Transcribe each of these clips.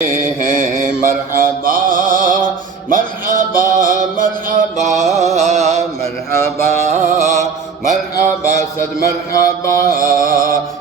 ہیں مرحبا مرحبا مرحبا مرحبا مرحبا صد مرحبا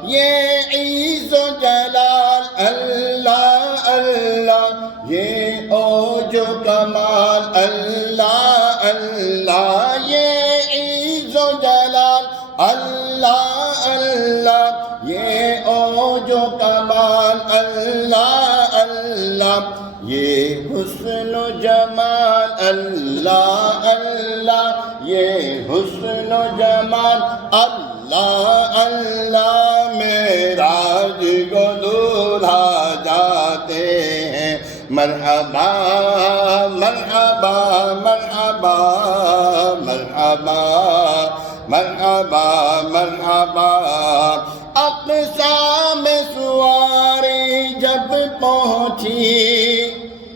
یہ عز و جلال اللہ اللہ یہ اوج و کمال اللہ اللہ یہ عز و جلال اللہ اللہ یہ اوج و کمال اللہ اللہ یہ حسن و جمال اللہ اللہ یہ حسن و جمال اللہ اللہ معراج کو دولہا جاتے ہیں مرحبا مرحبا مرحبا مرحبا مرحبا مرحبا اقصیٰ میں سواری جب پہنچی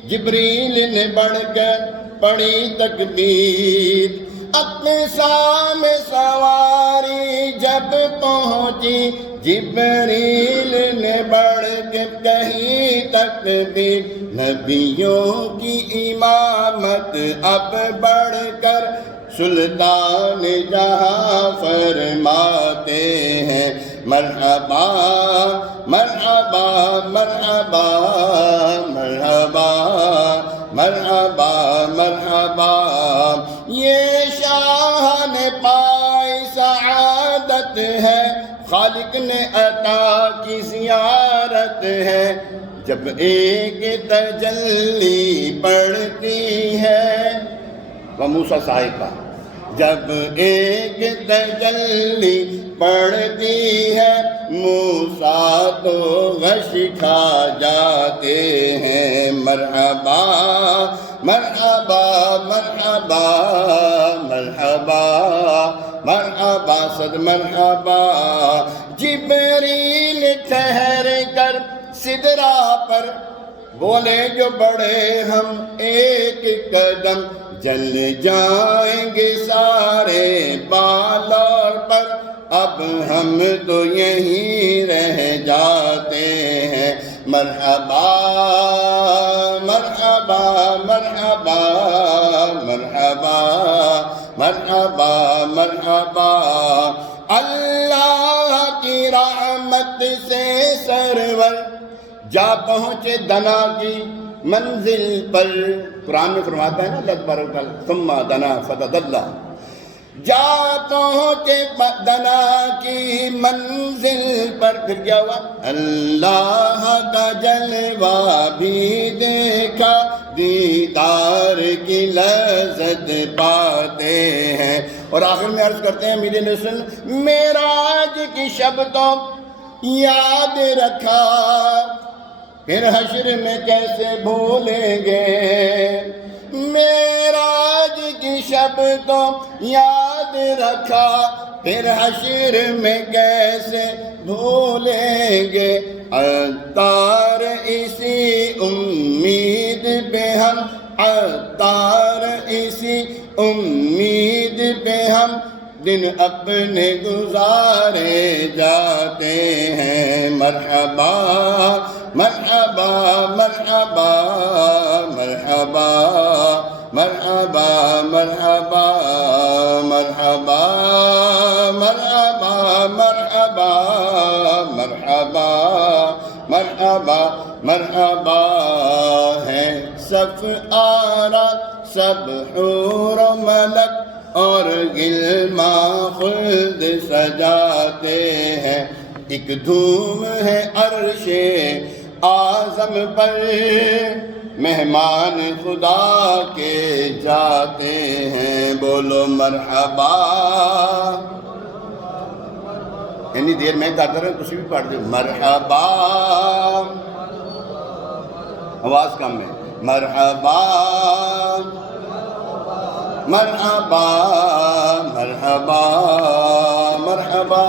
جبریل نے بڑھ کر پڑھی تکبیر اقصیٰ میں سواری جب پہنچی جبریل نے بڑھ کے کہی تکبیر نبیوں کی امامت اب بڑھ کر سلطان جہاں فرماتے ہیں مرحبا مرحبا مرحبا مرحبا مرحبا مرحبا یہ شاہان پائی سعادت ہے خالق نے عطا کی زیارت ہے جب ایک تجلی پڑتی ہے وہ موسیٰ صاحبہ جب ایک تجلی پڑتی ہے موسیٰ تو غش کھا جاتے ہیں مرحبا مرحبا مرحبا مرحبا مرحبا صد مرحبا جبریل ٹھہر کر سدرا پر بولے جو بڑے ہم ایک قدم جل جائیں گے سارے بالوں پر اب ہم تو یہیں رہ جاتے ہیں مرحبا مرحبا مرحبا مرحبا مرحبا مرحبا اللہ کی رحمت سے سرور جا پہنچے دنا کی منزل پر قرآن میں فرماتا ہے نا اللہ تبارک و تعالیٰ ثم دنا فتدلی جا پہنچے دنا کی منزل پر پھر کیا ہوا اللہ کا جلوہ بھی دیکھا دیدار کی لذت پاتے ہیں اور آخر میں عرض کرتے ہیں میرے رسول معراج کی شب تو یاد رکھا پھر حشر میں کیسے بھولیں گے معراج کی شب تو یاد رکھا پھر حشر میں کیسے بھولیں گے عطار اسی امید پہ ہم عطار اسی امید پہ ہم دن اپنے گزارے جاتے ہیں مرحبا مرحبا مرحبا مرحبا مرحبا مرحبا مرحبا مرحبا مرحبا مرحبا مرحبا مرحبا ہے صف آرا سب حور و ملک اور گلما خلد سجاتے ہیں ایک دھوم ہے عرش اعظم پر مہمان خدا کے جاتے ہیں بولو مرحبا اتنی دیر میں کرتا رہا کسی بھی پڑھ دے مرحبا آواز کم ہے مرحبا مرحبا مرحبا مرحبا